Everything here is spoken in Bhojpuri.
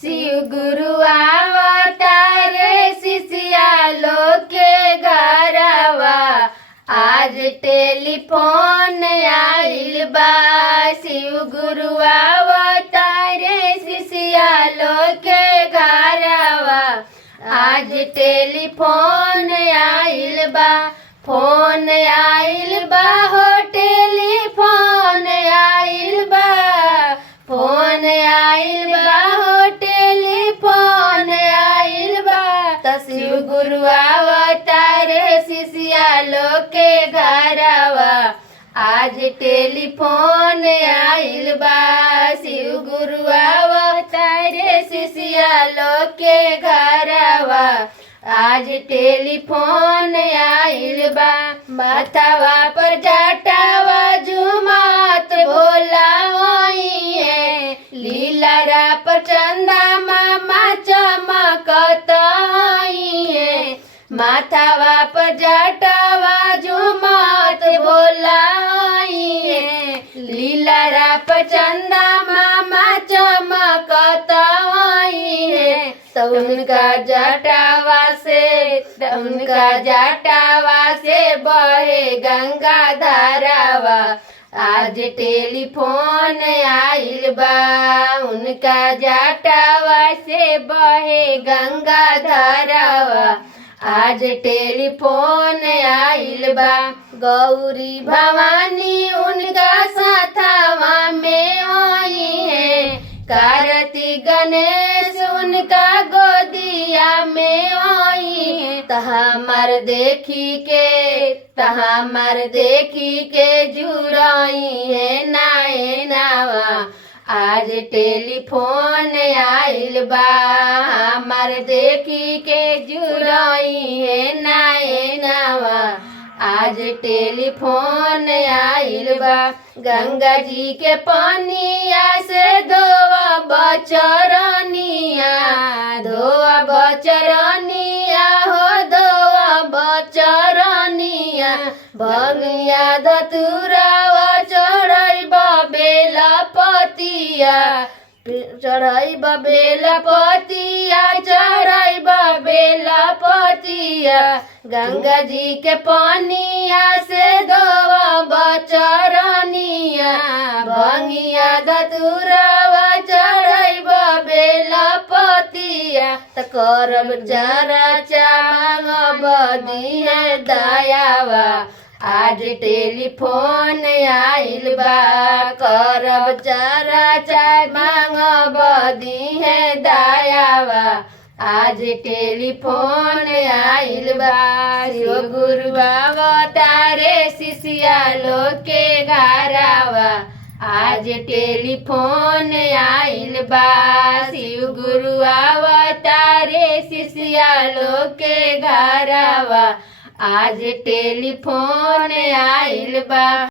शिव गुरु अवतारे शिष्या लोग के घरवा आज टेलीफोन आइल बा। शिव गुरु अवतारे शिष्या लोग के घरवा आज टेलीफोन आइल बा। फोन आइल बा हो टेलीफोन आइल बा। फोन आइल बा हो टेलीफोन आइल बा। त शिव गुरु अवतारे शिष्या लोग के घरवा आज टेलीफोन आइल बा। शिव गुरु अवतारे शिष्या लोग के घरवा आज टेलीफोन आइल बा। माथावा पर जटावा झुमात भोला होई है। लीलारा पर चंदा मामा चमकत होई है। माथावा पर जटावा झुमात भोला होई है। लीलारा पर चंदा मामा चमकत होई है। तो उनका जटावा से बहे गंगा धारावा आज टेलीफोन आइल बा। उनका जटावा से बहे गंगा धारावा आज टेलीफोन आइल बा। गौरी भवानी उनका साथवा में आई है। कार्तिक गणेश उनका गोदिया में आई है। तहामर देखी के जुराई है नाए नावा आज टेलीफोन आइल बा। हमार देखी के जुराई है नाए नावा आज टेलीफोन आइल बा। गंगा जी के पानिया से धोआ बचरनिया हो धोआ बचरनिया। भंगिया धतुरावा चढ़ैबा बेलपतिया चढ़ैबा बेलपतिया। गंगा जी के पानिया से धोआ बचरनिया। भंगिया धतुरावा चढ़ैबा बेलपतिया। त करब जरा चांग बदिए दयावा आज टेलीफोन आइल बा। करब जरा चाय मांग बदिए दयावा आज टेलीफोन आइल बा। शिव गुरु अवतारे शिष्या लोग के घरवा आज टेलीफोन आइल बा। शिव गुरु अवतारे शिष्या लोग के घरवा आज टेलीफोन आइल बा।